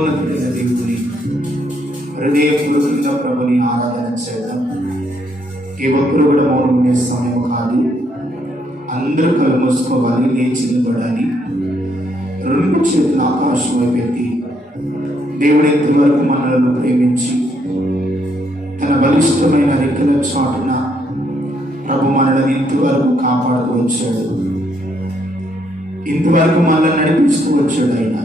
మహోన్నతుడైన దేవుని హృదయపూర్వకంగా ప్రభుని ఆరాధన చేద్దాం ఏ ఒక్కరు కూడా మౌనం ఉండే సమయం కాదు అందరూ కళ్ళు మూసుకోవాలి లేచి నిలబడాలి రెండు చేతులు ఆకాశమై పెట్టి దేవుడు ఇంతవరకు మనలను ప్రేమించి తన బలిష్టమైన రెక్కల చాటున ప్రభు మనల్ని ఇంతవరకు కాపాడుతూ వచ్చాడు ఇంతవరకు మనల్ని నడిపిస్తూ వచ్చాడు ఆయన.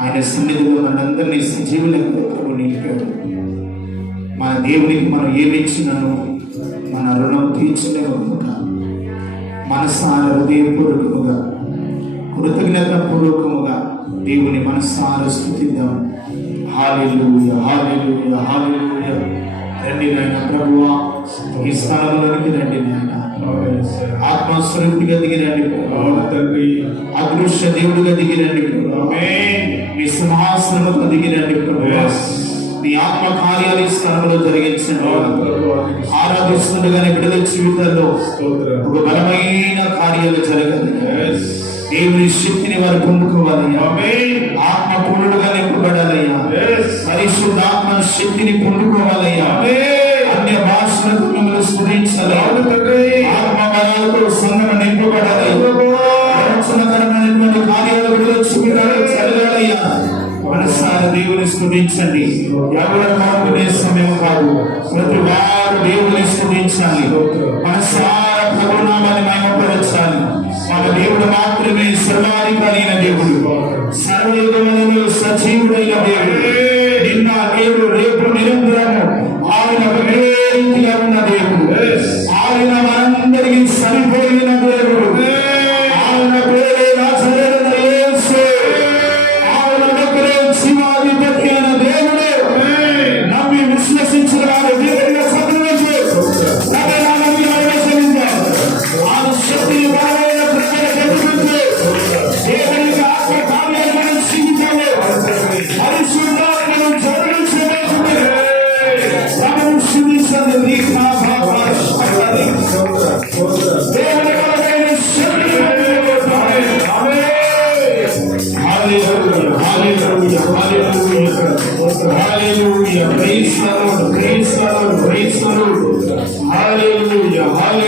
ఆయన సన్నిధిలో మనందరినీ సజీవులకు ప్రభు నిలిపాడు. మన దేవునికి మనం ఏమిచ్చినను మన రుణం తీర్చలేమనుకుంటా మనసార హృదయపూర్వకముగా కృతజ్ఞత పూర్వకముగా దేవుని మనసార స్థుతిద్దాం. Hallelujah hallelujah hallelujah. రండి నాయన ప్రభువా ఈ స్థలంలోనికి రండి నాయన. ఆత్మస్వరూపిగా దిగి రండి ప్రభువా. అదృశ్య దేవుడిగా దిగి రండి ప్రభువా. మీ సింహాసనముకు దిగి రండి ప్రభువా. మీ ఆత్మ కార్యాలు ఈ స్థలంలో జరిగించండి. ఆరాధిస్తుండగానే విడుదల జీవితాల్లో ఒక బలమైన కార్యాలు జరగాలి. దేవుని శక్తిని వారు పొందుకోవాలయ్యా ఆత్మ పూర్ణుడుగా నింపబడాలయ్యా. పరిశుద్ధాత్మ శక్తిని పొందుకోవాలయ్యా. భాషలకు మిమ్మల్ని స్ఫురించాలి ఆత్మ బలాలతో సంఘం నింపబడాలి ప్రవచనకరమైనటువంటి కార్యాలు విడుదల జీవితాలు జరగాలయ్యా దేవుని స్థుతించండి ఎవరు మాట్లాడే సమయం కాదు. ప్రతి వారు దేవుని స్థుతించాలి మనసార ప్రభునామాన్ని మన దేవుడు మాత్రమే దేవుడు. సర్వయుగములలో సజీవుడైన దేవుడు. నిన్న రేపు నిరంతరము. ఆయన ఉన్న దేవుడు. ఆయన Lord, praise the Lord. Hallelujah, hallelujah,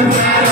Yeah.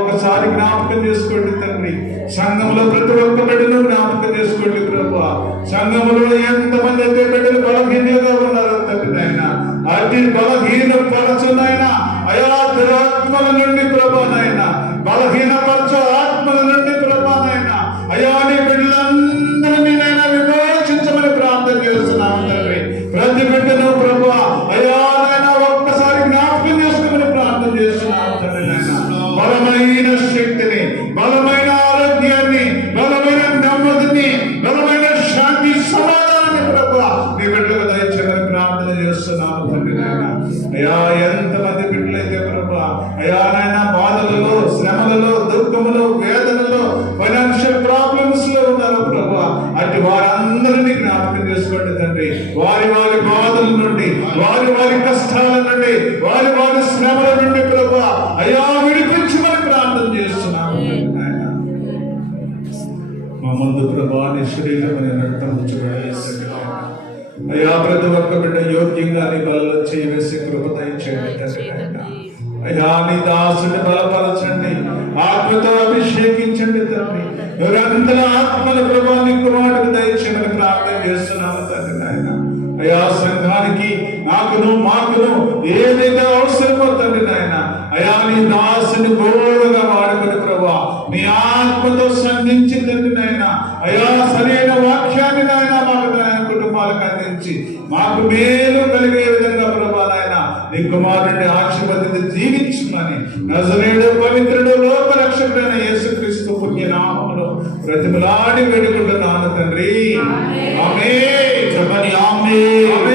ఒక్కసారి జ్ఞాపకం చేసుకోండి తండ్రి. సంఘంలో ప్రతి ఒక్క బిడ్డను జ్ఞాపకం చేసుకోండి ప్రభు సంఘంలో ఎంతమంది అయితే బిడ్డలు బలహీనంగా ఉన్నారో తండ్రి నాయన అతి బలహీన పరచునైనా అయా దురాత్మల నుండి ప్రభా నాయన బలహీన మందు ప్రభాని శరీరం అనే రక్తం అయ్యా ప్రతి ఒక్క బిడ్డ యోగ్యంగా నీ బలలో చేయవేసి కృప దయచేయండి అయ్యా నీ దాసుని బలపరచండి ఆత్మతో అభిషేకించండి తండ్రి నిరంతర ఆత్మల ప్రభా కుమారుడికి దయచేయమని ప్రార్థన చేస్తున్నాము తండ్రి నాయన. అయ్యా సంఘానికి నాకును మాకును ఏదైతే అవసరమో తండ్రి నాయన అయా నీ దాసుని గోడగా వాడుకుని ప్రభా నీ ఆత్మతో సంధించి తండ్రి నాయన అయా సరైన వాక్యాన్ని నాయన మాకు నాయన కుటుంబాలకు అందించి మాకు మేలు కలిగే విధంగా ప్రభా నాయన నీ కుమారుడిని ఆశీర్వదించి జీవించమని నజరేడు పవిత్రుడు లోక రక్షకుడైన యేసుక్రీస్తు పుణ్య నామములో ప్రతిమలాడి వేడుకుంటున్నాను తండ్రి. ఆమె ఆమె